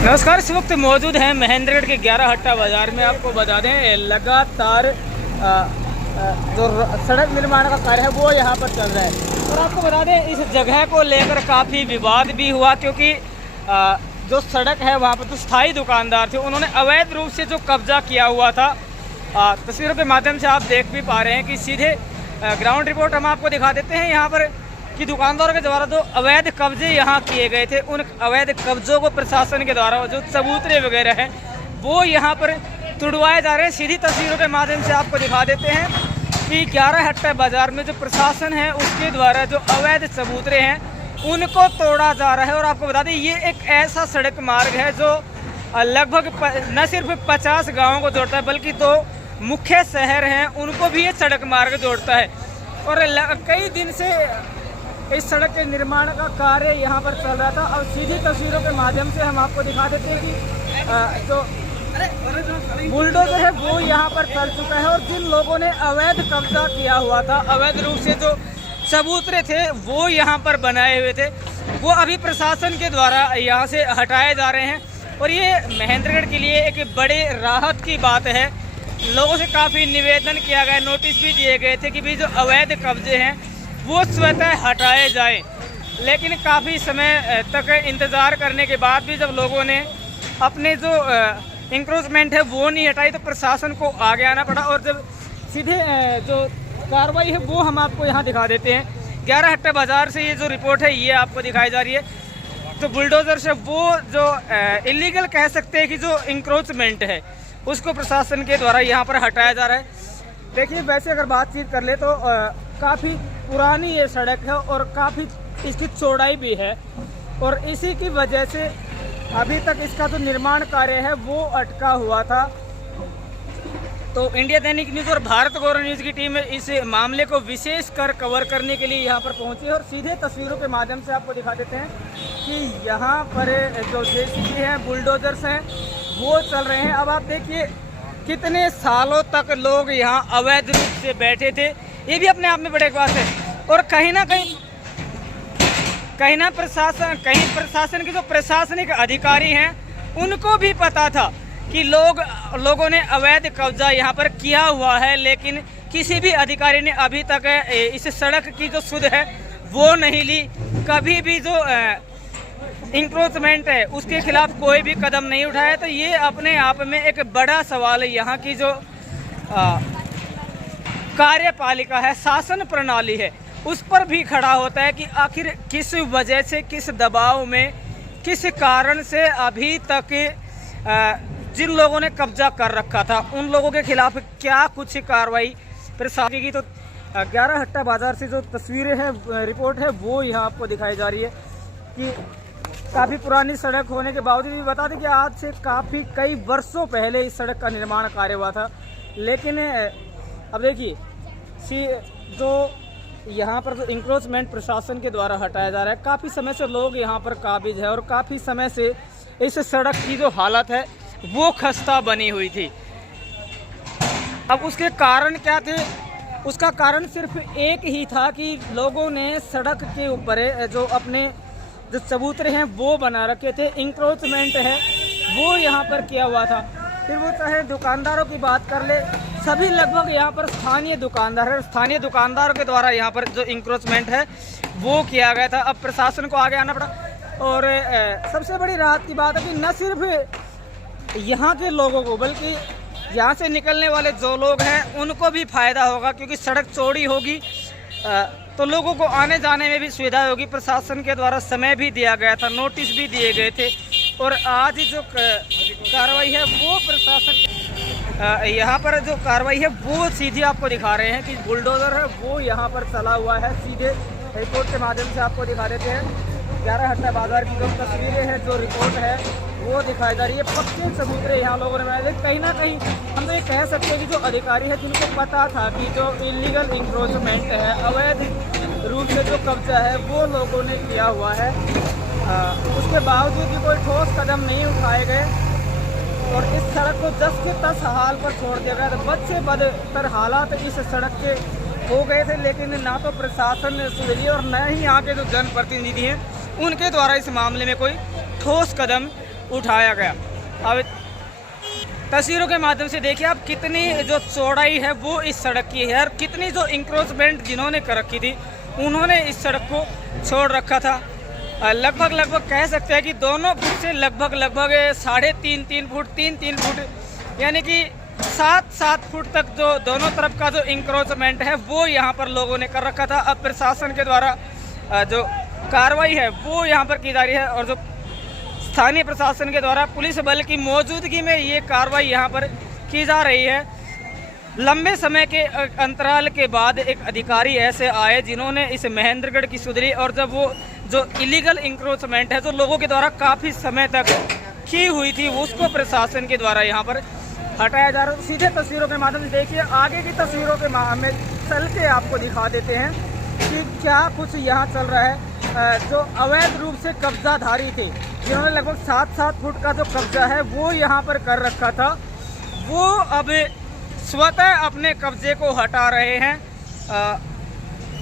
नमस्कार, इस वक्त मौजूद हैं महेंद्रगढ़ के 11 हट्टा बाज़ार में। आपको बता दें लगातार जो सड़क निर्माण का कार्य है वो यहाँ पर चल रहा है। और आपको बता दें इस जगह को लेकर काफ़ी विवाद भी हुआ, क्योंकि जो सड़क है वहाँ पर जो स्थायी दुकानदार थे उन्होंने अवैध रूप से जो कब्जा किया हुआ था। तस्वीरों के माध्यम से आप देख भी पा रहे हैं कि सीधे ग्राउंड रिपोर्ट हम आपको दिखा देते हैं यहाँ पर कि दुकानदारों के द्वारा जो अवैध कब्जे यहाँ किए गए थे, उन अवैध कब्जों को प्रशासन के द्वारा जो चबूतरे वगैरह हैं वो यहाँ पर तुड़वाए जा रहे हैं। सीधी तस्वीरों के माध्यम से आपको दिखा देते हैं कि 11 हट्टा बाज़ार में जो प्रशासन है उसके द्वारा जो अवैध चबूतरे हैं उनको तोड़ा जा रहा है। और आपको बता दें ये एक ऐसा सड़क मार्ग है जो लगभग न सिर्फ 50 गाँवों को जोड़ता है बल्कि 2 मुख्य शहर हैं उनको भी ये सड़क मार्ग जोड़ता है। और कई दिन से इस सड़क के निर्माण का कार्य यहाँ पर चल रहा था। अब सीधी तस्वीरों के माध्यम से हम आपको दिखा देते हैं कि जो बुलडोजर है वो यहाँ पर चल चुका है। और जिन लोगों ने अवैध कब्जा किया हुआ था, अवैध रूप से जो चबूतरे थे वो यहाँ पर बनाए हुए थे, वो अभी प्रशासन के द्वारा यहाँ से हटाए जा रहे हैं। और ये महेंद्रगढ़ के लिए एक बड़े राहत की बात है। लोगों से काफ़ी निवेदन किया गया, नोटिस भी दिए गए थे कि भी जो अवैध कब्जे हैं वो स्वतः हटाए जाएं। लेकिन काफ़ी समय तक इंतज़ार करने के बाद भी जब लोगों ने अपने जो इंक्रोचमेंट है वो नहीं हटाई तो प्रशासन को आगे आना पड़ा। और जब सीधे जो कार्रवाई है वो हम आपको यहाँ दिखा देते हैं। 11 हट्टा बाज़ार से ये जो रिपोर्ट है ये आपको दिखाई जा रही है। तो बुलडोज़र से वो जो इलीगल कह सकते हैं कि जो इंक्रोचमेंट है उसको प्रशासन के द्वारा यहाँ पर हटाया जा रहा है। देखिए, वैसे अगर बातचीत कर ले तो काफ़ी पुरानी ये सड़क है और काफ़ी इसकी चौड़ाई भी है। और इसी की वजह से अभी तक इसका जो निर्माण कार्य है वो अटका हुआ था। तो इंडिया दैनिक न्यूज़ और भारत गौरव न्यूज़ की टीम इस मामले को विशेष कर कवर करने के लिए यहाँ पर पहुँची है। और सीधे तस्वीरों के माध्यम से आपको दिखा देते हैं कि यहाँ पर जो जेसीबी हैं, बुलडोजर्स हैं वो चल रहे हैं। अब आप देखिए कितने सालों तक लोग यहाँ अवैध रूप से बैठे थे, ये भी अपने आप में बड़ी बात है। और कहीं प्रशासन के जो प्रशासनिक अधिकारी हैं उनको भी पता था कि लोगों ने अवैध कब्जा यहाँ पर किया हुआ है, लेकिन किसी भी अधिकारी ने अभी तक इस सड़क की जो सुध है वो नहीं ली। कभी भी जो इंक्रोचमेंट है उसके खिलाफ कोई भी कदम नहीं उठाया। तो ये अपने आप में एक बड़ा सवाल है। यहाँ की जो कार्यपालिका है, शासन प्रणाली है, उस पर भी खड़ा होता है कि आखिर किस वजह से, किस दबाव में, किस कारण से अभी तक जिन लोगों ने कब्जा कर रखा था उन लोगों के खिलाफ क्या कुछ कार्रवाई प्रशासन की। तो 11 हट्टा बाज़ार से जो तस्वीरें हैं, रिपोर्ट है वो यहाँ आपको दिखाई जा रही है कि काफ़ी पुरानी सड़क होने के बावजूद भी बता दें कि आज से कई वर्षों पहले इस सड़क का निर्माण कार्य हुआ था। लेकिन अब देखिए जो यहाँ पर जो इंक्रोचमेंट प्रशासन के द्वारा हटाया जा रहा है, काफ़ी समय से लोग यहाँ पर काबिज है और काफ़ी समय से इस सड़क की जो हालत है वो खस्ता बनी हुई थी। अब उसके कारण क्या थे? उसका कारण सिर्फ एक ही था कि लोगों ने सड़क के ऊपर जो अपने जो चबूतरे हैं वो बना रखे थे, इंक्रोचमेंट है वो यहाँ पर किया हुआ था। फिर वो चाहे दुकानदारों की बात कर ले, सभी लगभग यहाँ पर स्थानीय दुकानदार है, स्थानीय दुकानदारों के द्वारा यहाँ पर जो इंक्रोचमेंट है वो किया गया था। अब प्रशासन को आगे आना पड़ा। और सबसे बड़ी राहत की बात है कि न सिर्फ यहाँ के लोगों को बल्कि यहाँ से निकलने वाले जो लोग हैं उनको भी फ़ायदा होगा, क्योंकि सड़क चौड़ी होगी तो लोगों को आने जाने में भी सुविधा होगी। प्रशासन के द्वारा समय भी दिया गया था, नोटिस भी दिए गए थे। और आज जो कार्रवाई है वो प्रशासन यहाँ पर जो कार्रवाई है वो सीधी आपको दिखा रहे हैं कि बुलडोज़र है वो यहाँ पर चला हुआ है। सीधे रिपोर्ट के माध्यम से आपको दिखा देते हैं। 11 हट्टा बाज़ार की जो तस्वीरें हैं, जो रिपोर्ट है वो दिखाई जा रही है। पक्के चबूतरे यहाँ लोगों ने बनाए। कहीं ना कहीं हम तो ये कह सकते हैं कि जो अधिकारी है जिनको पता था कि जो इलीगल इंक्रोचमेंट है, अवैध रूप से जो कब्जा है वो लोगों ने किया हुआ है, उसके बावजूद भी कोई ठोस कदम नहीं उठाए गए और इस सड़क को 10 के 10 हाल पर छोड़ दिया गया। तो बद से बदतर हालात इस सड़क के हो गए थे, लेकिन ना तो प्रशासन ने सुन और न ही यहाँ के जो जनप्रतिनिधि हैं उनके द्वारा इस मामले में कोई ठोस कदम उठाया गया। अब तस्वीरों के माध्यम से देखिए आप कितनी जो चौड़ाई है वो इस सड़क की है और कितनी जो इंक्रोचमेंट जिन्होंने कर रखी थी उन्होंने इस सड़क को छोड़ रखा था। लगभग कह सकते हैं कि दोनों फुट से लगभग 3.5 फुट 3 फुट यानी कि 7 फुट तक जो दोनों तरफ का जो इंक्रोचमेंट है वो यहाँ पर लोगों ने कर रखा था। अब प्रशासन के द्वारा जो कार्रवाई है वो यहाँ पर की जा रही है और जो स्थानीय प्रशासन के द्वारा पुलिस बल की मौजूदगी में ये कार्रवाई यहाँ पर की जा रही है। लंबे समय के अंतराल के बाद एक अधिकारी ऐसे आए जिन्होंने इस महेंद्रगढ़ की सुधरी और जब वो जो इलीगल इंक्रोचमेंट है जो लोगों के द्वारा काफ़ी समय तक की हुई थी उसको प्रशासन के द्वारा यहाँ पर हटाया जा रहा है। सीधे तस्वीरों के माध्यम से देखिए आगे की तस्वीरों के में चल के आपको दिखा देते हैं कि क्या कुछ यहाँ चल रहा है। जो अवैध रूप से कब्जाधारी थे जिन्होंने लगभग 7 फुट का जो कब्जा है वो यहाँ पर कर रखा था वो अब स्वतः अपने कब्जे को हटा रहे हैं,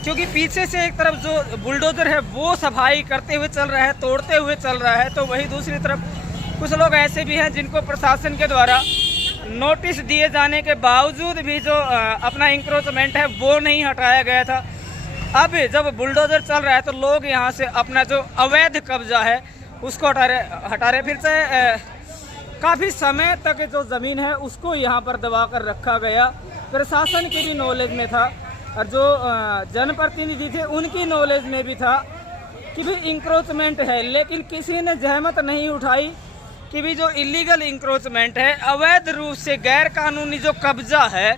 क्योंकि पीछे से एक तरफ जो बुलडोजर है वो सफाई करते हुए चल रहा है, तोड़ते हुए चल रहा है, तो वही दूसरी तरफ कुछ लोग ऐसे भी हैं जिनको प्रशासन के द्वारा नोटिस दिए जाने के बावजूद भी जो अपना इंक्रोचमेंट है वो नहीं हटाया गया था। अब जब बुलडोजर चल रहा है तो लोग यहाँ से अपना जो अवैध कब्जा है उसको हटा रहे फिर से काफ़ी समय तक जो ज़मीन है उसको यहाँ पर दबा कर रखा गया। प्रशासन की भी नॉलेज में था और जो जनप्रतिनिधि थे उनकी नॉलेज में भी था कि भी इंक्रोचमेंट है, लेकिन किसी ने जहमत नहीं उठाई कि भी जो इलीगल इंक्रोचमेंट है अवैध रूप से गैर कानूनी जो कब्जा है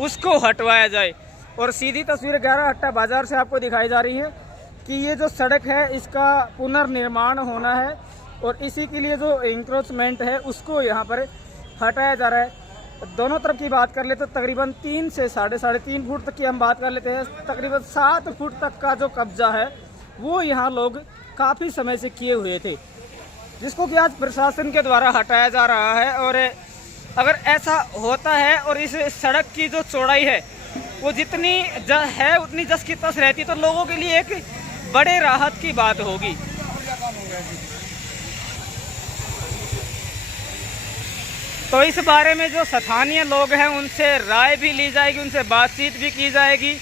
उसको हटवाया जाए। और सीधी तस्वीर 11 हट्टा बाज़ार से आपको दिखाई जा रही है कि ये जो सड़क है इसका पुनर्निर्माण होना है और इसी के लिए जो इंक्रोचमेंट है उसको यहाँ पर हटाया जा रहा है। दोनों तरफ की बात कर ले तो तकरीबन 3 से 3.5 फुट तक की हम बात कर लेते हैं, तकरीबन 7 फुट तक का जो कब्जा है वो यहाँ लोग काफ़ी समय से किए हुए थे, जिसको कि आज प्रशासन के द्वारा हटाया जा रहा है। और अगर ऐसा होता है और इस सड़क की जो चौड़ाई है वो जितनी है उतनी जस की तस रहती तो लोगों के लिए एक बड़े राहत की बात होगी। तो इस बारे में जो स्थानीय लोग हैं उनसे राय भी ली जाएगी, उनसे बातचीत भी की जाएगी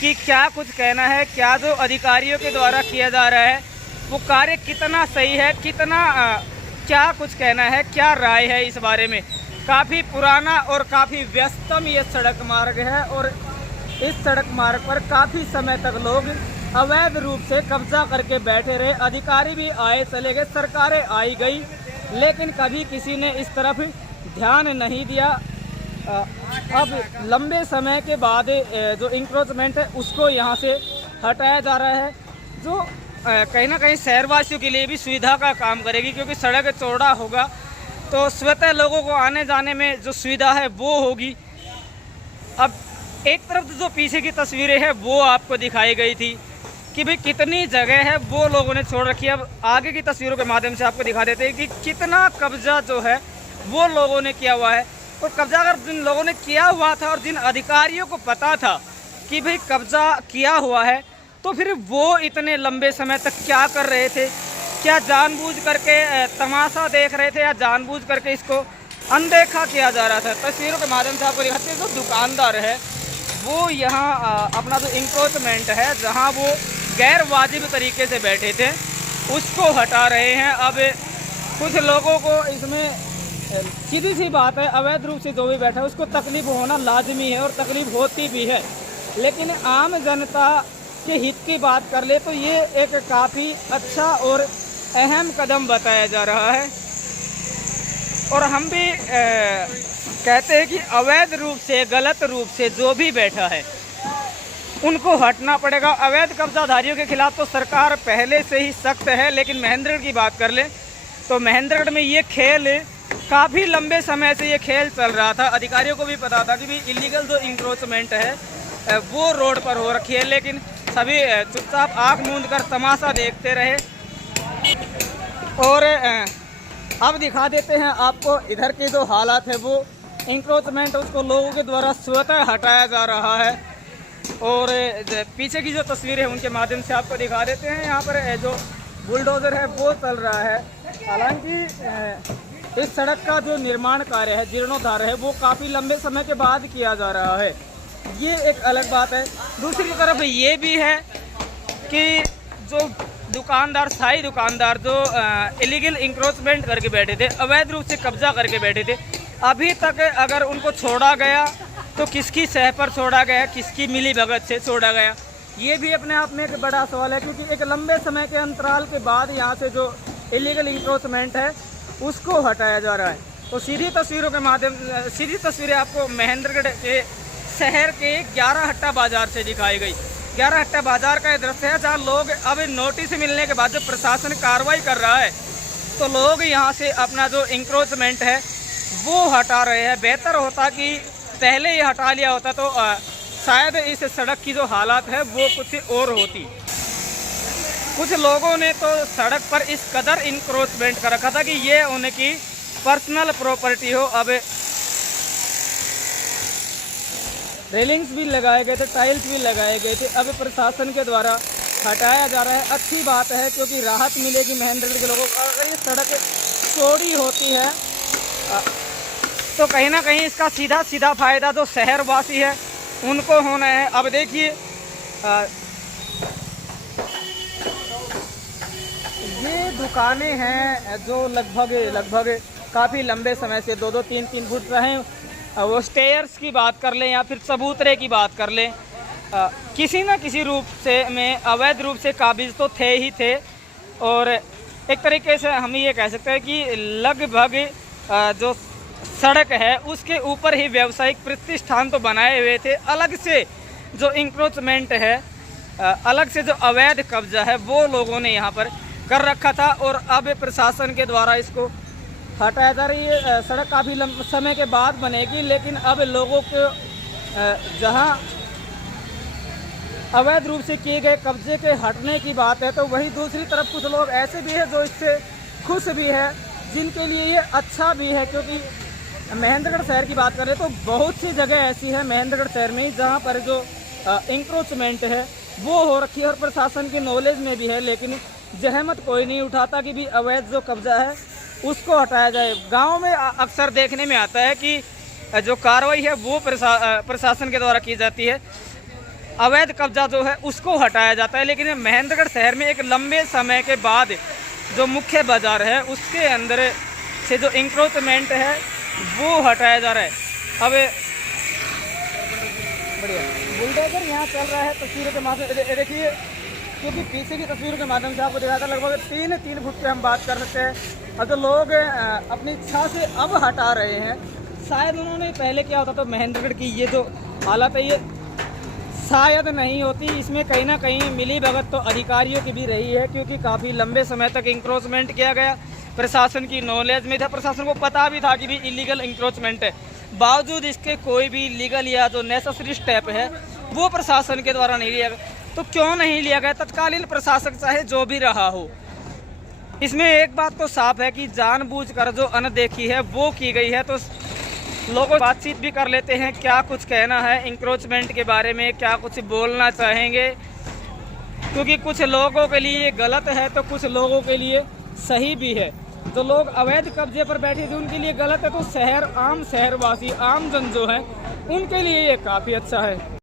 कि क्या कुछ कहना है, क्या जो अधिकारियों के द्वारा किया जा रहा है वो कार्य कितना सही है, कितना क्या कुछ कहना है, क्या राय है इस बारे में। काफ़ी पुराना और काफ़ी व्यस्तम ये सड़क मार्ग है और इस सड़क मार्ग पर काफ़ी समय तक लोग अवैध रूप से कब्जा करके बैठे रहे। अधिकारी भी आए चले गए, सरकारें आई गई, लेकिन कभी किसी ने इस तरफ ध्यान नहीं दिया। अब लंबे समय के बाद जो इंक्रोचमेंट है उसको यहाँ से हटाया जा रहा है, जो कहीं ना कहीं शहरवासियों के लिए भी सुविधा का काम करेगी, क्योंकि सड़क चौड़ा होगा तो स्वतः लोगों को आने जाने में जो सुविधा है वो होगी। अब एक तरफ जो पीछे की तस्वीरें हैं वो आपको दिखाई गई थी कि भाई कितनी जगह है वो लोगों ने छोड़ रखी है। अब आगे की तस्वीरों के माध्यम से आपको दिखा देते हैं कि कितना कब्जा जो है वो लोगों ने किया हुआ है। और कब्जा अगर जिन लोगों ने किया हुआ था और जिन अधिकारियों को पता था कि भाई कब्जा किया हुआ है तो फिर वो इतने लंबे समय तक क्या कर रहे थे, क्या जानबूझ करके तमाशा देख रहे थे या जानबूझ करके इसको अनदेखा किया जा रहा था। तस्वीरों के माध्यम से आपको दिखाते हैं जो दुकानदार है वो यहाँ अपना जो इंक्रोचमेंट है जहाँ वो गैर वाजिब तरीके से बैठे थे उसको हटा रहे हैं। अब कुछ लोगों को इसमें सीधी सी बात है, अवैध रूप से जो भी बैठा है उसको तकलीफ होना लाजमी है और तकलीफ होती भी है, लेकिन आम जनता के हित की बात कर ले तो ये एक काफ़ी अच्छा और अहम कदम बताया जा रहा है। और हम भी कहते हैं कि अवैध रूप से, गलत रूप से जो भी बैठा है उनको हटना पड़ेगा। अवैध कब्जाधारियों के खिलाफ तो सरकार पहले से ही सख्त है, लेकिन महेंद्रगढ़ की बात कर ले तो महेंद्रगढ़ में ये खेल काफ़ी लंबे समय से ये खेल चल रहा था। अधिकारियों को भी पता था कि भी इलीगल जो इंक्रोचमेंट है वो रोड पर हो रखी है, लेकिन सभी चुपचाप आँख मूंद कर तमाशा देखते रहे। और अब दिखा देते हैं आपको इधर के जो हालात है, वो इंक्रोचमेंट उसको लोगों के द्वारा स्वतः हटाया जा रहा है। और पीछे की जो तस्वीरें हैं उनके माध्यम से आपको दिखा देते हैं। यहाँ पर जो बुलडोज़र है वो चल रहा है। हालांकि इस सड़क का जो निर्माण कार्य है, जीर्णोद्धार है, वो काफ़ी लंबे समय के बाद किया जा रहा है, ये एक अलग बात है। दूसरी तरफ ये भी है कि जो दुकानदार, स्थायी दुकानदार जो इलीगल इंक्रोचमेंट करके बैठे थे, अवैध रूप से कब्जा करके बैठे थे, अभी तक अगर उनको छोड़ा गया तो किसकी सह पर छोड़ा गया, किसकी मिली भगत से छोड़ा गया, ये भी अपने आप में एक बड़ा सवाल है। क्योंकि एक लंबे समय के अंतराल के बाद यहाँ से जो इलीगल इंक्रोचमेंट है उसको हटाया जा रहा है। तो सीधी तस्वीरें आपको महेंद्रगढ़ के शहर के 11 हट्टा बाज़ार से दिखाई गई। 11 हट्टा बाज़ार का ये दृश्य है जहाँ लोग अब नोटिस मिलने के बाद जब प्रशासन कार्रवाई कर रहा है तो लोग यहाँ से अपना जो इंक्रोचमेंट है वो हटा रहे हैं। बेहतर होता कि पहले ही हटा लिया होता तो शायद इस सड़क की जो हालत है वो कुछ और होती। कुछ लोगों ने तो सड़क पर इस कदर इंक्रोचमेंट कर रखा था कि ये उनकी पर्सनल प्रॉपर्टी हो। अब रेलिंग्स भी लगाए गए थे, टाइल्स भी लगाए गए थे, अब प्रशासन के द्वारा हटाया जा रहा है। अच्छी बात है क्योंकि राहत मिलेगी महेंद्रगढ़ के लोगों को। अगर ये सड़क चौड़ी होती है तो कहीं ना कहीं इसका सीधा फ़ायदा जो शहरवासी है उनको होना है। अब देखिए ये दुकानें हैं जो लगभग काफ़ी लंबे समय से 2-2, 3-3 फुट रहे। वो स्टेयर्स की बात कर लें या फिर चबूतरे की बात कर लें, किसी न किसी रूप से में अवैध रूप से काबिज तो थे ही थे। और एक तरीके से हम ये कह सकते हैं कि लगभग जो सड़क है उसके ऊपर ही व्यावसायिक प्रतिष्ठान तो बनाए हुए थे। अलग से जो इंक्रोचमेंट है, अलग से जो अवैध कब्जा है वो लोगों ने यहाँ पर कर रखा था और अब प्रशासन के द्वारा इसको हटाया जा रही है। सड़क काफ़ी समय के बाद बनेगी, लेकिन अब लोगों को जहाँ अवैध रूप से किए गए कब्जे के हटने की बात है, तो वहीं दूसरी तरफ कुछ लोग ऐसे भी हैं जो इससे खुश भी है, जिनके लिए ये अच्छा भी है। क्योंकि महेंद्रगढ़ शहर की बात करें तो बहुत सी जगह ऐसी है महेंद्रगढ़ शहर में ही जहाँ पर जो इंक्रोचमेंट है वो हो रखी है और प्रशासन की नॉलेज में भी है, लेकिन जहमत कोई नहीं उठाता कि भी अवैध जो कब्जा है उसको हटाया जाए। गाँव में अक्सर देखने में आता है कि जो कार्रवाई है वो प्रशासन के द्वारा की जाती है, अवैध कब्जा जो है उसको हटाया जाता है। लेकिन महेंद्रगढ़ शहर में एक लंबे समय के बाद जो मुख्य बाज़ार है उसके अंदर से जो इंक्रोचमेंट है वो हटाया जा रहा है। अब बढ़िया बुलडोजर यहाँ चल रहा है। तस्वीरों के माध्यम से देखिए, क्योंकि पीछे की तस्वीरों के माध्यम से आपको दिखाया था, लगभग 3 फुट पे हम बात कर सकते हैं। अब जो लोग अपनी इच्छा से अब हटा रहे हैं, शायद उन्होंने पहले क्या होता तो महेंद्रगढ़ की ये जो हालत है ये शायद नहीं होती। इसमें कहीं ना कहीं मिली भगत तो अधिकारियों की भी रही है, क्योंकि काफ़ी लंबे समय तक इंक्रोचमेंट किया गया। प्रशासन की नॉलेज में था, प्रशासन को पता भी था कि भी इलीगल इंक्रोचमेंट है, बावजूद इसके कोई भी लीगल या जो नेसेसरी स्टेप है वो प्रशासन के द्वारा नहीं लिया गया। तो क्यों नहीं लिया गया? तत्कालीन प्रशासक चाहे जो भी रहा हो, इसमें एक बात तो साफ है कि जानबूझकर जो अनदेखी है वो की गई है। तो लोगों बातचीत भी कर लेते हैं, क्या कुछ कहना है इंक्रोचमेंट के बारे में, क्या कुछ बोलना चाहेंगे, क्योंकि कुछ लोगों के लिए ये गलत है तो कुछ लोगों के लिए सही भी है। जो लोग अवैध कब्जे पर बैठे थे उनके लिए गलत है, तो आम शहरवासी, आम जन जो है उनके लिए ये काफ़ी अच्छा है।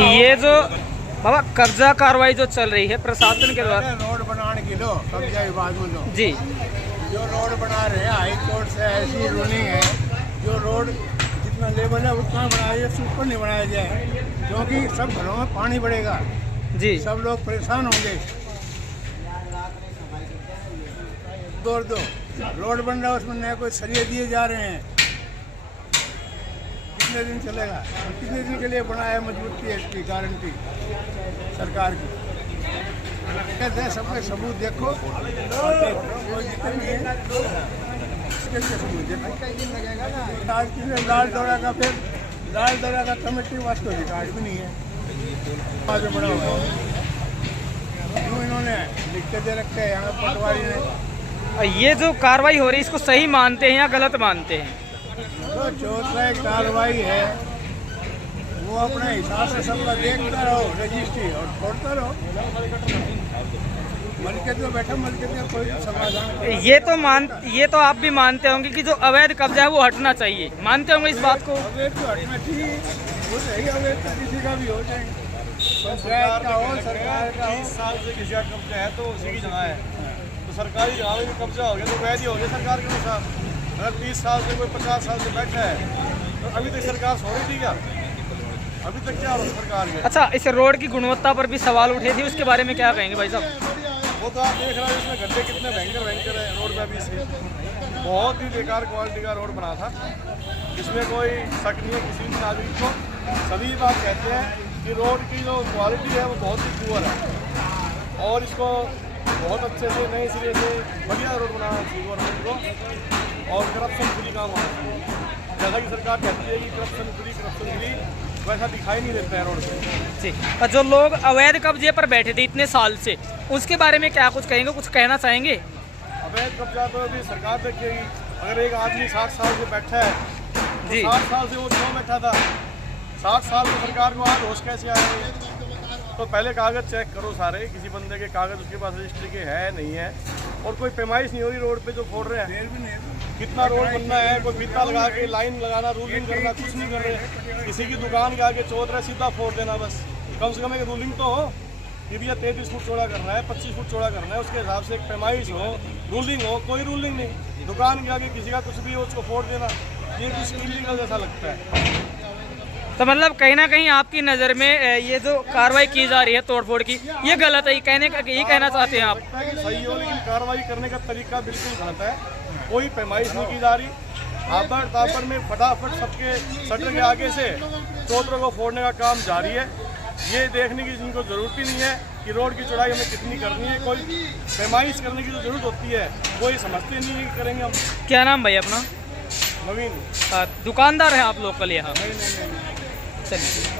ये जो बाबा कब्जा कार्रवाई जो चल रही है प्रशासन के द्वारा, रोड बनाने की लो कब्जा विभाग में लो जी, जो रोड बना रहे हैं हाई कोर्ट से ऐसी रूलिंग है, जो रोड जितना लेवल है उतना बनाया जाए, उससे ऊपर नहीं बनाया जाए, क्योंकि सब घरों में पानी बढ़ेगा, जी सब लोग परेशान होंगे। दो रोड बन रहा है, उसमें नए कोई सरिये दिए जा रहे हैं, कितने दिन चलेगा? कितने दिन के लिए बनाया है? मजबूती है इसकी, गारंटी सरकार की। कहते हैं सबके सबूत देखो, कोई दिक्कत नहीं है, इसके सबूत देखो। आज किसी लाल दौरा का, फिर लाल दौरा का कमेटी वास्तव रिकॉर्ड भी नहीं है, आज बड़ा हुआ क्यों इन्होंने लिख के दे रखे हैं यहाँ पटवारी ने। ये जो कार्रवाई हो रही है इसको सही मानते हैं या गलत मानते हैं? तो चौथा कार्रवाई है, वो अपने हिसाब से सबका देखता रहो रजिस्ट्री और छोड़ता रहो। मलके जो बैठा मलके का कोई समाधान। ये तो आप भी मानते होंगे कि जो अवैध कब्जा है वो हटना चाहिए, मानते होंगे इस बात को? अवैध तो हटना चाहिए, वो सही अवैध तो किसी का भी हो जाए, पंचायत का हो, सरकार का हो। 30 साल से किसी का कब्जा है तो उसी की जगह है, तो सरकारी जगह में भी कब्जा हो गया तो वैध ही हो गया सरकार के अनुसार। अगर 30 साल से कोई 50 साल से बैठा है तो अभी तक सरकार सो रही थी क्या? अभी तक क्या हो सरकार के? अच्छा, इस रोड की गुणवत्ता पर भी सवाल उठे थे, उसके बारे में क्या कहेंगे भाई साहब? वो तो आप देख रहे हैं इसमें गड्ढे कितने भयंकर है रोड में अभी से। बहुत ही बेकार क्वालिटी का रोड बना था, इसमें कोई शक नहीं है किसी भी नागरिक को। सभी बात कहते हैं कि रोड की जो क्वालिटी है वो बहुत ही पुअर है और इसको बहुत अच्छे से नए सिरे से बढ़िया रोड बनाना चाहिए गवर्नमेंट को, और करप्शन फ्री काम होना चाहिए। जैसा कि सरकार कहती है कि करप्शन फ्री, वैसा दिखाई नहीं देता है रोड पे। जी, और जो लोग अवैध कब्जे पर बैठे थे इतने साल से, उसके बारे में क्या कुछ कहेंगे, कुछ कहना चाहेंगे? अवैध कब्जा तो अभी सरकार देखेगी। अगर एक आदमी 60 साल से बैठा है तो जी 60 साल से वो क्यों बैठा था? 60 साल में सरकार को आज होश कैसे आए? तो पहले कागज़ चेक करो सारे, किसी बंदे के कागज़ उसके पास रजिस्ट्री के है नहीं है, और कोई पैमाइश नहीं हो रही रोड पे जो फोड़ रहे हैं। कितना रोड बनना है, कोई फीता लगा के लाइन लगाना, रूलिंग करना, कुछ नहीं कर रहे। किसी की दुकान के आगे चौध रहे सीधा फोड़ देना बस। कम से कम एक रूलिंग तो हो कि भैया 33 फुट चौड़ा करना है, 25 फुट चौड़ा करना है, उसके हिसाब से एक पैमाइश हो, रूलिंग हो। कोई रूलिंग नहीं, दुकान के आगे किसी का कुछ भी हो उसको फोड़ देना, ये कुछ इलीगल जैसा लगता है। तो मतलब कहीं ना कहीं आपकी नज़र में ये जो कार्रवाई की जा रही है तोड़फोड़ की, ये गलत है, ये कहना चाहते हैं आप? लगता है कि सही हो, लेकिन कार्रवाई करने का तरीका बिल्कुल गलत है। कोई पैमाइश नहीं की जा रही, आबर ताबर में फटाफट सबके शटर के आगे से चौतरों को फोड़ने का काम जारी है। ये देखने की जिनको ज़रूरत ही नहीं है कि रोड की चौड़ाई हमें कितनी करनी है, कोई पैमाइश करने की जो ज़रूरत होती है वो ये समझते नहीं है कि करेंगे हम। क्या नाम भाई अपना? नवीन। दुकानदार हैं आप लोकल यहाँ? नहीं। चलिए।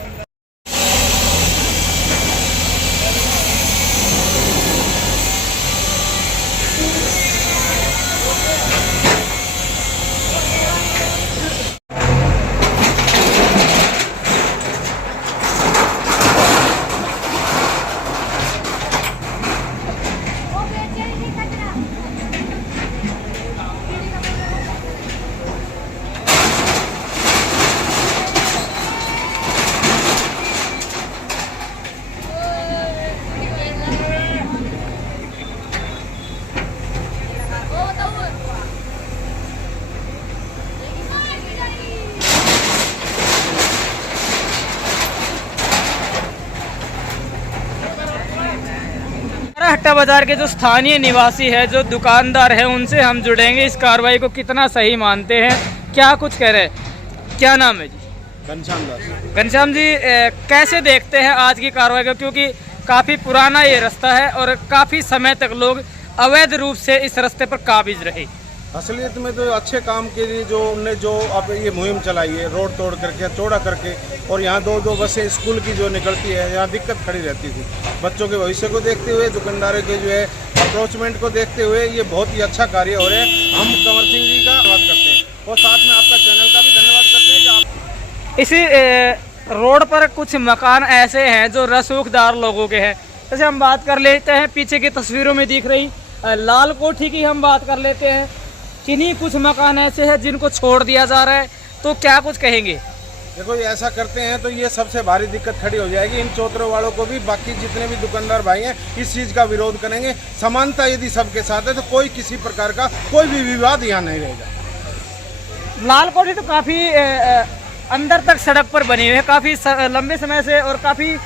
हट्टा बाजार के जो स्थानीय निवासी है, जो दुकानदार है, उनसे हम जुड़ेंगे, इस कार्रवाई को कितना सही मानते हैं, क्या कुछ कह रहे हैं। क्या नाम है जी? घनश्याम दास। घनश्याम जी, कैसे देखते हैं आज की कार्रवाई को, क्योंकि काफ़ी पुराना ये रास्ता है और काफ़ी समय तक लोग अवैध रूप से इस रास्ते पर काबिज रहे। असलियत में तो अच्छे काम के लिए जो उनने जो अब ये मुहिम चलाई है, रोड तोड़ करके चौड़ा करके, और यहाँ दो बसें स्कूल की जो निकलती है, यहाँ दिक्कत खड़ी रहती थी। बच्चों के भविष्य को देखते हुए, दुकानदारों के जो है अप्रोचमेंट को देखते हुए ये बहुत ही अच्छा कार्य हो रहा है। हम कंवर सिंह जी का धन्यवाद करते हैं और साथ में आपका चैनल का भी धन्यवाद करते हैं कि आप इसी रोड पर कुछ मकान ऐसे हैं जो रसूखदार लोगों के हैं। जैसे हम बात कर लेते हैं, पीछे की तस्वीरों में दिख रही लाल कोठी की हम बात कर लेते हैं। किन्हीं कुछ मकान ऐसे हैं जिनको छोड़ दिया जा रहा है, तो क्या कुछ कहेंगे? देखो, ये ऐसा करते हैं तो ये सबसे भारी दिक्कत खड़ी हो जाएगी। इन चौतरों वालों को भी, बाकी जितने भी दुकानदार भाई हैं, इस चीज़ का विरोध करेंगे। समानता यदि सबके साथ है तो कोई किसी प्रकार का कोई भी विवाद यहाँ नहीं रहेगा। लाल कोठी तो काफ़ी अंदर तक सड़क पर बनी हुई है काफ़ी लंबे समय से, और काफ़ी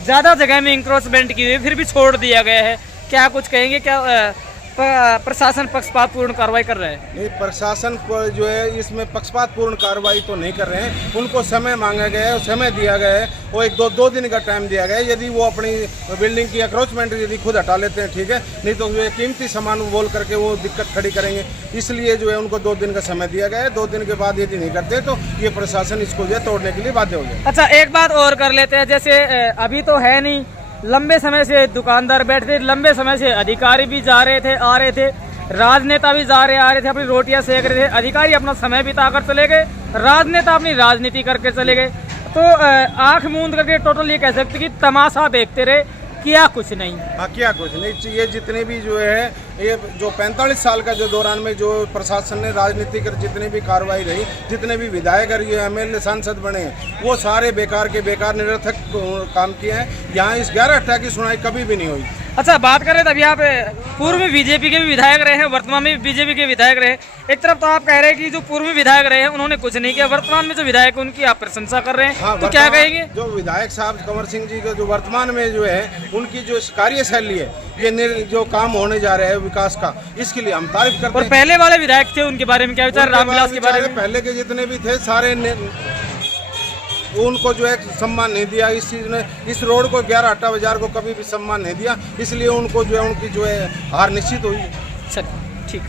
ज़्यादा जगह में इंक्रोचमेंट की हुई है, फिर भी छोड़ दिया गया है। क्या कुछ कहेंगे, क्या प्रशासन पक्षपातपूर्ण कार्रवाई कर रहा है? नहीं, प्रशासन को जो है इसमें पक्षपातपूर्ण कार्रवाई तो नहीं कर रहे हैं। उनको समय मांगा गया है, समय दिया गया है, वो एक दो दिन का टाइम दिया गया है। यदि वो अपनी बिल्डिंग की अक्रोचमेंट यदि खुद हटा लेते हैं ठीक है, नहीं तो जो है कीमती सामान बोल करके वो दिक्कत खड़ी करेंगे। इसलिए जो है उनको 2 दिन का समय दिया गया है। 2 दिन के बाद यदि नहीं करते तो ये प्रशासन इसको जो है तोड़ने के लिए बाध्य हो जाए। अच्छा, एक बात और कर लेते हैं, जैसे अभी तो है नहीं, लंबे समय से दुकानदार बैठे थे, लंबे समय से अधिकारी भी जा रहे थे आ रहे थे, राजनेता भी जा रहे आ रहे थे, अपनी रोटियां सेक रहे थे। अधिकारी अपना समय बिता कर चले गए, राजनेता अपनी राजनीति करके चले गए। तो आंख मूंद करके टोटल ये कह सकते कि तमाशा देखते रहे, किया कुछ नहीं। हाँ, किया कुछ नहीं। ये जितने भी जो है ये जो 45 साल का जो दौरान में जो प्रशासन ने राजनीति कर जितने भी कार्रवाई रही, जितने भी विधायक और MLA सांसद बने हैं, वो सारे बेकार के बेकार निरर्थक काम किए हैं। यहाँ इस 11/18 की सुनाई कभी भी नहीं हुई। अच्छा, बात करें तभी आप पूर्व में बीजेपी के भी विधायक रहे हैं, वर्तमान में बीजेपी के विधायक रहे हैं। एक तरफ तो आप कह रहे हैं कि जो पूर्व में विधायक रहे हैं उन्होंने कुछ नहीं किया, वर्तमान में जो विधायक है उनकी आप प्रशंसा कर रहे हैं। हाँ, तो क्या कहेंगे? जो विधायक साहब कंवर सिंह जी का जो वर्तमान में जो है उनकी जो कार्यशैली है, ये जो काम होने जा रहा है विकास का, इसके लिए हम तारीफ करते हैं। और पहले वाले विधायक थे उनके बारे में क्या विचार, रामविलास के बारे में? पहले के जितने भी थे सारे उनको जो है सम्मान नहीं दिया। इस चीज़ ने इस रोड को 11/18 बाजार को कभी भी सम्मान नहीं दिया, इसलिए उनको जो है उनकी जो है हार निश्चित हुई। चलिए ठीक।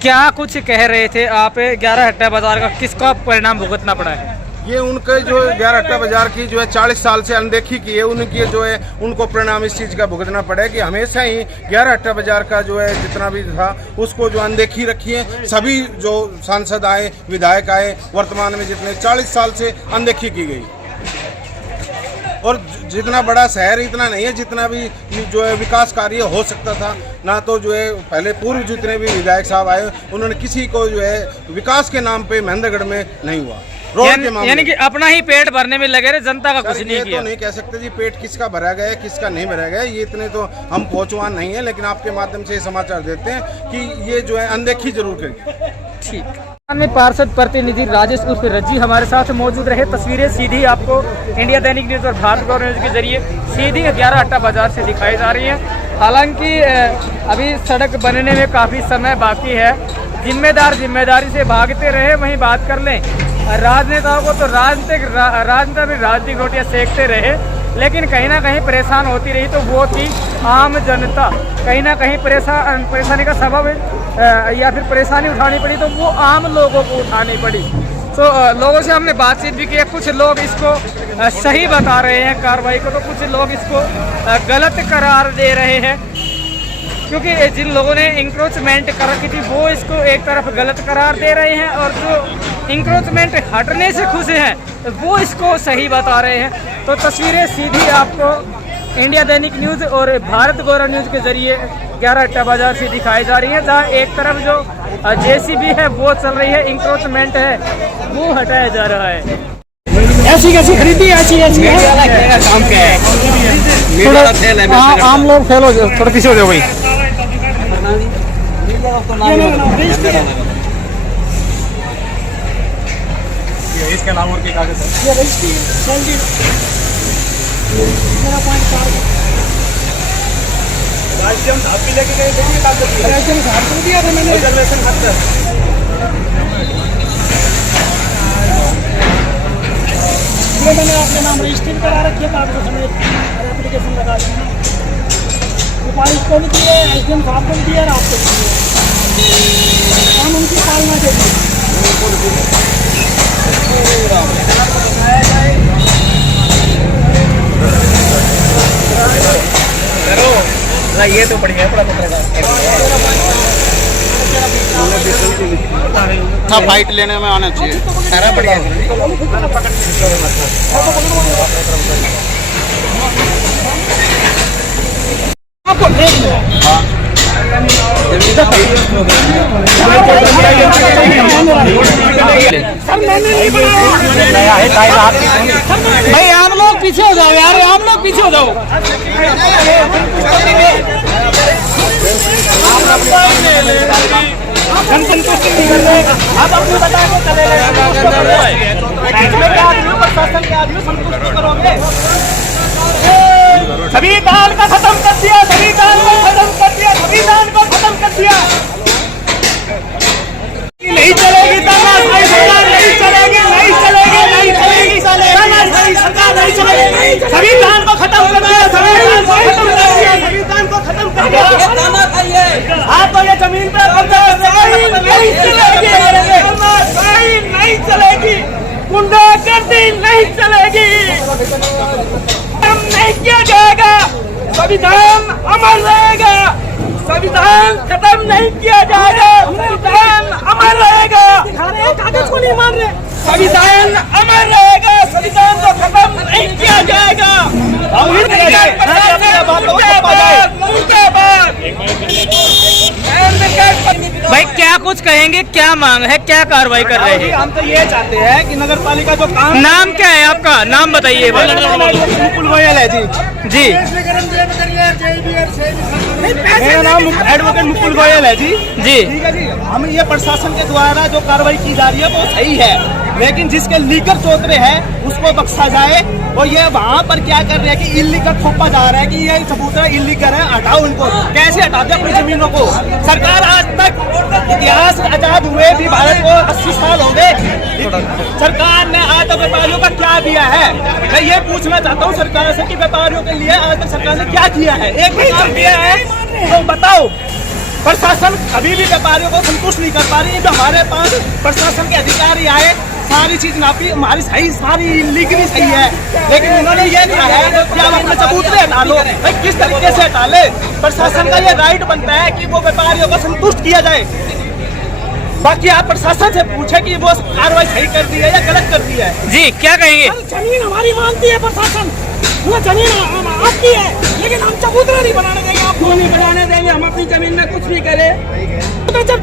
क्या कुछ कह रहे थे आप, 11/18 बाजार का किसका परिणाम भुगतना पड़ा है? ये उनके जो 11/18 बाजार की जो है 40 साल से अनदेखी की है, उनकी जो है उनको परिणाम इस चीज़ का भुगतना पड़ा कि हमेशा ही 11/18 बाजार का जो है जितना भी था उसको जो अनदेखी रखी है। सभी जो सांसद आए, विधायक आए, वर्तमान में जितने 40 साल से अनदेखी की गई। और जितना बड़ा शहर इतना नहीं है जितना भी जो है विकास कार्य हो सकता था। ना तो जो है पहले पूर्व जितने भी विधायक साहब आए उन्होंने किसी को जो है विकास के नाम पे महेंद्रगढ़ में नहीं हुआ। यानी कि अपना ही पेट भरने में लगे रहे, जनता का कुछ नहीं किया। तो नहीं कह सकते जी पेट किसका भरा गया है किसका नहीं भरा गया, ये इतने तो हम पहुंचवान नहीं है, लेकिन आपके माध्यम से समाचार देते हैं कि ये जो है अनदेखी जरूर करेगी। ठीक। पार्षद प्रतिनिधि राजेश उर्फ रज्जी हमारे साथ मौजूद रहे। तस्वीरें सीधी आपको इंडिया दैनिक न्यूज़ और भारत गौरव न्यूज़ के जरिए सीधी 11/18 बाजार से दिखाई जा रही है। हालांकि अभी सड़क बनने में काफ़ी समय बाकी है। जिम्मेदारी से भागते रहे। वहीं बात कर लें राजनेताओं को, तो राजनेता भी राजनीतिक रोटियाँ सेकते रहे, लेकिन कहीं ना कहीं परेशान होती रही तो वो थी आम जनता। कहीं ना कहीं परेशानी का सबब या फिर परेशानी उठानी पड़ी तो वो आम लोगों को उठानी पड़ी। तो लोगों से हमने बातचीत भी की है। कुछ लोग इसको सही बता रहे हैं कार्रवाई को, तो कुछ लोग इसको गलत करार दे रहे हैं, क्योंकि जिन लोगों ने इंक्रोचमेंट कर रखी थी वो इसको एक तरफ गलत करार दे रहे हैं, और जो इंक्रोचमेंट हटने से खुश हैं वो इसको सही बता रहे हैं। तो तस्वीरें सीधी आपको इंडिया दैनिक न्यूज़ और भारत गौरव न्यूज़ के जरिए 11/18 बाजार से दिखाई जा रही है, जहाँ एक तरफ जो JCB है वो चल रही है, इंक्रोचमेंट है वो हटाया जा रहा है। ऐसी कैसी खरीदी, ऐसी काम क्या है, आम लोग फेल हो जाओ, थोड़ा पीछे हो जाओ भाई। इसके अलावा और क्या कागज मैंने अपने नाम रजिस्ट्रेशन करा रखी है, तो आपको समय एप्लीकेशन लगा देना। उपायुक्त को भी दिए, SDM साहब को भी दिया और आपको भी दिए। हम उनकी पालना चाहिए। ये तो बढ़िया है, था फाइट लेने में आना चाहिए, सारा बढ़िया। आपको भाई आम लोग पीछे हो जाओ यार, आम लोग पीछे हो जाओ। जन संतुष्टि नहीं कर रहे, आप अपनी बता के चले गए। इसमें क्या आदमी हो, प्रशासन के आदमी संतुष्ट करोगे? संविधान का खत्म कर दिया, संविधान को खत्म कर दिया, संविधान को खत्म कर दिया। नहीं चलेगी तानाशाही सरकार, नहीं चलेगी, नहीं चलेगी, नहीं चलेगी तानाशाही सरकार, नहीं चलेगी। संविधान को खत्म कर दिया, संविधान को खत्म कर दिया, संविधान को खत्म कर दिया। आप तो ये जमीन पर कब्जा नहीं चलेगी, तानाशाही नहीं चलेगी, गुंडागर्दी नहीं चलेगी, नहीं किया जाएगा। संविधान अमर रहेगा, संविधान खत्म नहीं किया जाएगा, संविधान अमर रहेगा। कागज को नहीं मान रहे, संविधान अमर रहेगा, संविधान को खत्म नहीं किया जाएगा। भाई क्या कुछ कहेंगे, क्या मांग है, क्या कार्रवाई कर रहे हैं? हम तो ये चाहते हैं कि नगर पालिका जो काम, नाम क्या है आपका, नाम बताइए। मुकुल गोयल है जी। जी मेरा नाम एडवोकेट मुकुल गोयल है जी। जी ठीक है जी। हम ये प्रशासन के द्वारा जो कार्रवाई की जा रही है वो सही है, लेकिन जिसके लीकर चौतरे हैं उसको बख्शा जाए। और ये वहाँ पर क्या कर रहे हैं कि इल्लीगल थोपा जा रहा है कि ये सबूत इल्लीगल है, हटाओ इनको। कैसे हटा दे अपनी जमीनों को? सरकार आज तक, इतिहास आजाद हुए भी भारत को 80 साल हो गए, सरकार ने आज तक व्यापारियों का क्या दिया है? मैं ये पूछना चाहता हूँ सरकार से कि व्यापारियों के लिए आज तक सरकार ने क्या किया है? एक भी काम किया है तो बताओ। प्रशासन अभी भी व्यापारियों को संतुष्ट नहीं कर पा रही है। जो हमारे पास प्रशासन के अधिकारी आए, सारी चीज नापी, हमारी सही, सारी लीगली सही है, लेकिन उन्होंने ये कहा है कि आप अपने चबूतरे हटा लो। भाई किस तरीके से हटा ले? प्रशासन का ये राइट बनता है कि वो व्यापारियों को संतुष्ट किया जाए। बाकी आप प्रशासन से पूछे कि वो कार्रवाई सही कर दी है या गलत कर दी है। जी क्या कहेंगे? जमीन हमारी मांगती है प्रशासन, वो जमीन आपकी है, लेकिन हम चबूतरा नहीं बनाने देंगे, आपको नहीं बनाने देंगे। हम अपनी जमीन में कुछ भी करें, तो जब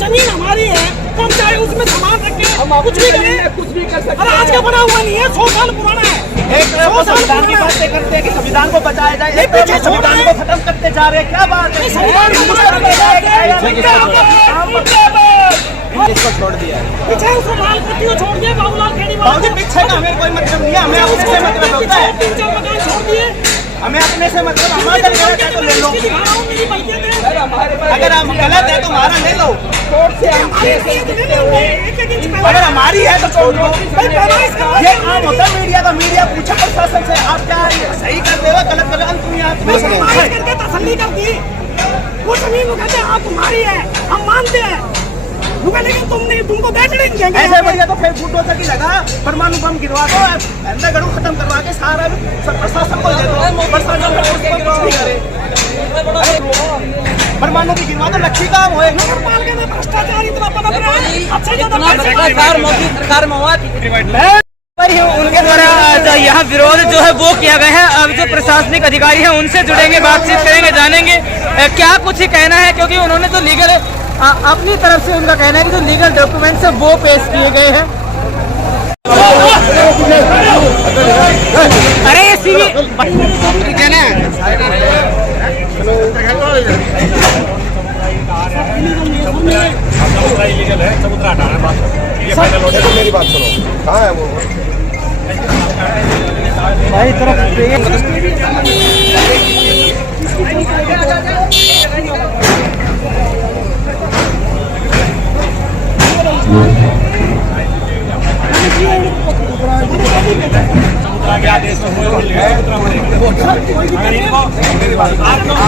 जमीन हमारी है तो हम चाहे उसमें सामान रखें, हम कुछ भी करें, कुछ भी कर सकते हैं। आज का बना हुआ नहीं है, 100 साल पुराना है। एक तरफ संविधान की बातें करते हैं कि संविधान को बचाया जाए, एक तरफ संविधान को खत्म करते जा रहे हैं। क्या बात है? इसको छोड़ दिया पीछे उसको लाल पट्टी को छोड़ दिया, बाबूलाल खेड़ी पीछे का हमें कोई मतलब नहीं है, हमें उससे मतलब होता है, 3-4 मकान छोड़ दिए। हमें अपने से मतलब, हमारा गलत है तो ले लो, अगर हम गलत है तो हमारा ले लो, अगर हमारी है तो छोड़ दो। ये काम होता है मीडिया का, मीडिया पूछा प्रशासन से आप क्या सही कर रहे हो गलत कर रहे हो, अंत में आप तसल्ली कर दी। वो जमीन को कहते हैं आप तुम्हारी है, हम मानते हैं, लेकिन तुम नहीं, तुमको बैठने नहीं देंगे। ऐसे बढ़िया तो फिर फुटो तक ही लगा, परमाणु बम गिरवा दो, गढ़ू खत्म करवा के सारा प्रशासन को दे दो, प्रशासन कुछ भी करे। परमाणु की गिरवा दो, लक्ष्मी काम होए। नगर पालिका में भ्रष्टाचार इतना पनप रहा है, अच्छे सरकार में हुआ उनके द्वारा यहाँ विरोध जो है वो किया गया है। अब जो प्रशासनिक अधिकारी हैं उनसे जुड़ेंगे, बातचीत करेंगे, जानेंगे क्या कुछ ही कहना है, क्योंकि उन्होंने जो लीगल अपनी तरफ से उनका कहना है कि जो लीगल डॉक्यूमेंट्स है वो पेश किए गए हैं। अरे ये इलीगल है, चबूतरा हटाना बात ये फाइनल हो जाए। मेरी बात सुनो, कहाँ है वो? भाई तरफ क्या देश में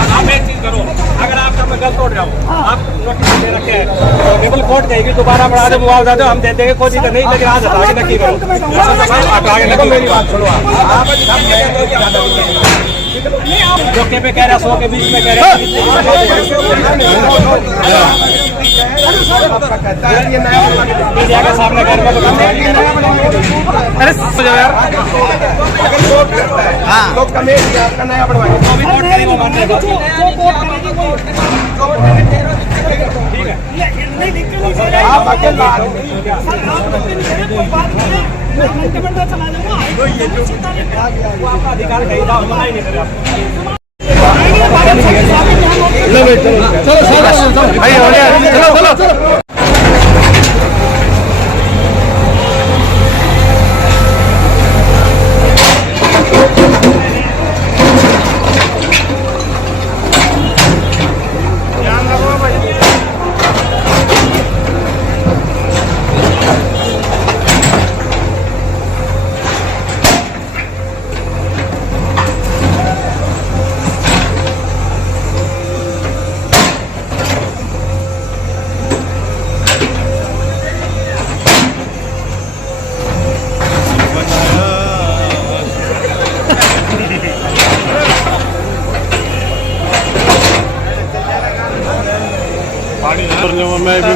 आप एक चीज करो, अगर आपका मैं गलत तोड़ जाऊँ, आप नोटिस दे रखे हैं, केवल कोर्ट कहेगी दोबारा बढ़ा दे, मुआवजा दो, हम दे देंगे, कोई दिक्कत नहीं, लेकिन आज आगे नक्की करो, आगे नक्की। मेरी बात सुनो, जो के पे कह रहा 100 के बीच में कह रहे मीडिया के सामने कह रहे लोग कमेटी आपका नया बनवाएंगे, तो भी कोर्ट करेगा, मान लेगा। ठीक है, आप अकेला वो आपका अधिकार कहीं था, नहीं करेगा। भाई हो गया, चलो चलो।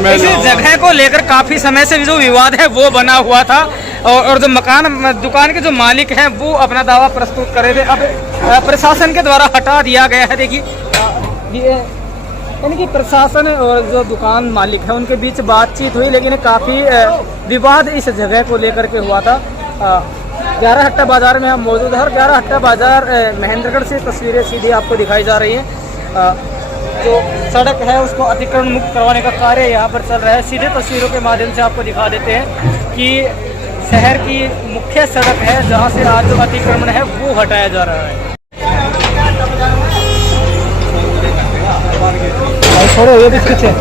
इस जगह को लेकर काफी समय से जो विवाद है वो बना हुआ था और जो दुकान के जो मालिक हैं वो अपना दावा प्रस्तुत कर रहे थे। अब प्रशासन के द्वारा हटा दिया गया है। देखिए ये यानी कि प्रशासन और जो दुकान मालिक है उनके बीच बातचीत हुई, लेकिन काफ़ी विवाद इस जगह को लेकर के हुआ था। 11 हट्टा बाज़ार में हम मौजूद हैं और 11 हट्टा बाज़ार महेंद्रगढ़ से तस्वीरें सीधी आपको दिखाई जा रही हैं। जो सड़क है उसको अतिक्रमण मुक्त करवाने का कार्य यहाँ पर चल रहा है। सीधे तस्वीरों के माध्यम से आपको दिखा देते हैं कि शहर की मुख्य सड़क है जहाँ से आज जो अतिक्रमण है वो हटाया जा रहा है। छोड़ो ये भी कुछ है।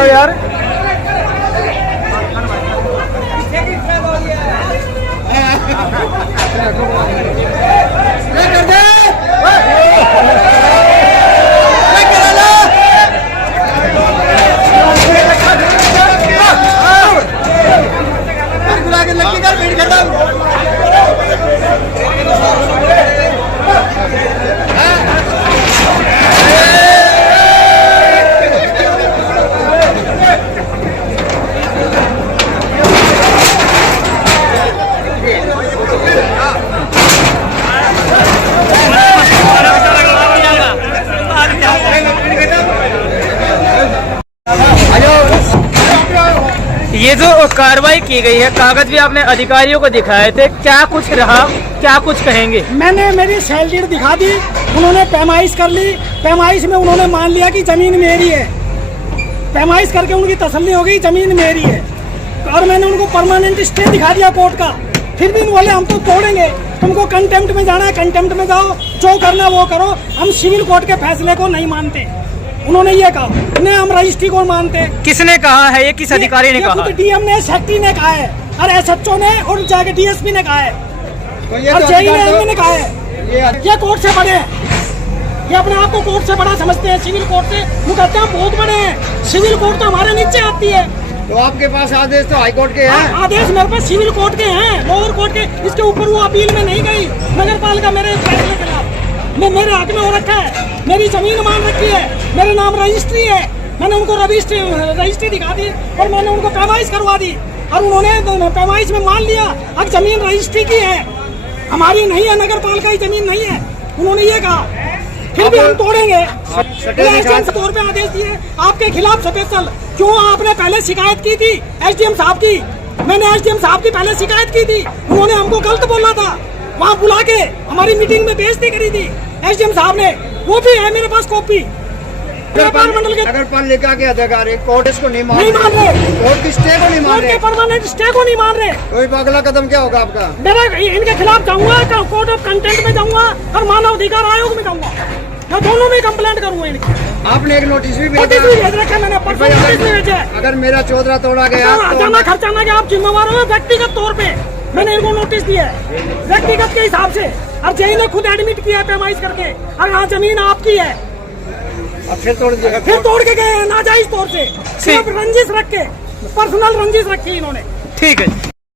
यार ये जो कार्रवाई की गई है, कागज भी आपने अधिकारियों को दिखाए थे, क्या कुछ रहा, क्या कुछ कहेंगे? मैंने मेरी सैलरी दिखा दी, उन्होंने पैमाइश कर ली। पैमाइश में उन्होंने मान लिया कि जमीन मेरी है। पैमाइश करके उनकी तसल्ली हो गई जमीन मेरी है। और मैंने उनको परमानेंट स्टे दिखा दिया कोर्ट का। फिर भी बोले हम तो तोड़ेंगे, तुमको कंटेम्प्ट में जाना है कंटेम्प्ट में जाओ, जो करना वो करो, हम सिविल कोर्ट के फैसले को नहीं मानते। उन्होंने ये कहा, नहीं हम रजिस्ट्री को मानते। किसने कहा है ये? किस अधिकारी ने कहा? डीएम ने, सेक्रेटरी ने कहा है, और एसएचओ ने, और जाके डीएसपी ने कहा है, और जेई ने कहा है। ये कोर्ट से बड़े हैं, ये अपने आप को कोर्ट से बड़ा समझते हैं, सिविल कोर्ट से। वो कहते हैं बहुत बड़े हैं, सिविल कोर्ट तो हमारे नीचे आती है। तो आपके पास आदेश तो हाई कोर्ट के हैं? आदेश मेरे पास सिविल कोर्ट के हैं, लोअर कोर्ट के। इसके ऊपर वो अपील में नहीं गई नगर पालिका मेरे फैसले के खिलाफ। मेरे हक में हो रखा है, मेरी जमीन मान रखी है, मेरे नाम रजिस्ट्री है। मैंने उनको रजिस्ट्री दिखा दी और मैंने उनको पैमाइश करवा दी, और उन्होंने पैमाइश में मान लिया अब जमीन रजिस्ट्री की है, हमारी नहीं है, नगर पालिका की जमीन नहीं है। उन्होंने ये कहा, फिर भी हम तोड़ेंगे। तौर पे आदेश दिए आपके खिलाफ स्पेशल। क्यों आपने पहले शिकायत की थी एसडीएम साहब की? मैंने एसडीएम साहब की पहले शिकायत की थी, उन्होंने हमको गलत बोला था। वहाँ बुला के हमारी मीटिंग में बेइज्जती करी थी एसडीएम साहब ने, वो भी है मेरे पास कॉपी। व्यापार मंडल के नगर पालिका के अधिकारी कोर्ट इसको नहीं मान नहीं मान रहे, कोर्ट की स्टे को नहीं मान कोर्ट रहे, के परमानेंट स्टे को नहीं मान रहे। तो अगला कदम क्या होगा आपका? मेरा इनके खिलाफ जाऊंगा, कोर्ट ऑफ कंटेंट में जाऊंगा और मानव अधिकार आयोग में जाऊंगा, मैं दोनों में कंप्लेंट करूंगा इनकी। आपने एक नोटिस भी नोटिस भी भेज रखा है मैंने, परसों नोटिस भी भेजा है। अगर मेरा चौधरा तोड़ा गया तो जाना खर्चाना के आप जिम्मेवार हो व्यक्तिगत तौर पे, मैंने इनको नोटिस दिया है व्यक्तिगत के हिसाब से, और जेई ने खुद एडमिट किया है पैमाइश करके, और हाँ जमीन आपकी है, अब फिर तोड़ दिया, फिर तोड़ के गए हैं नाजायज तौर से, सिर्फ रंजिश रख के, पर्सनल रंजिश रखी इन्होंने। ठीक है।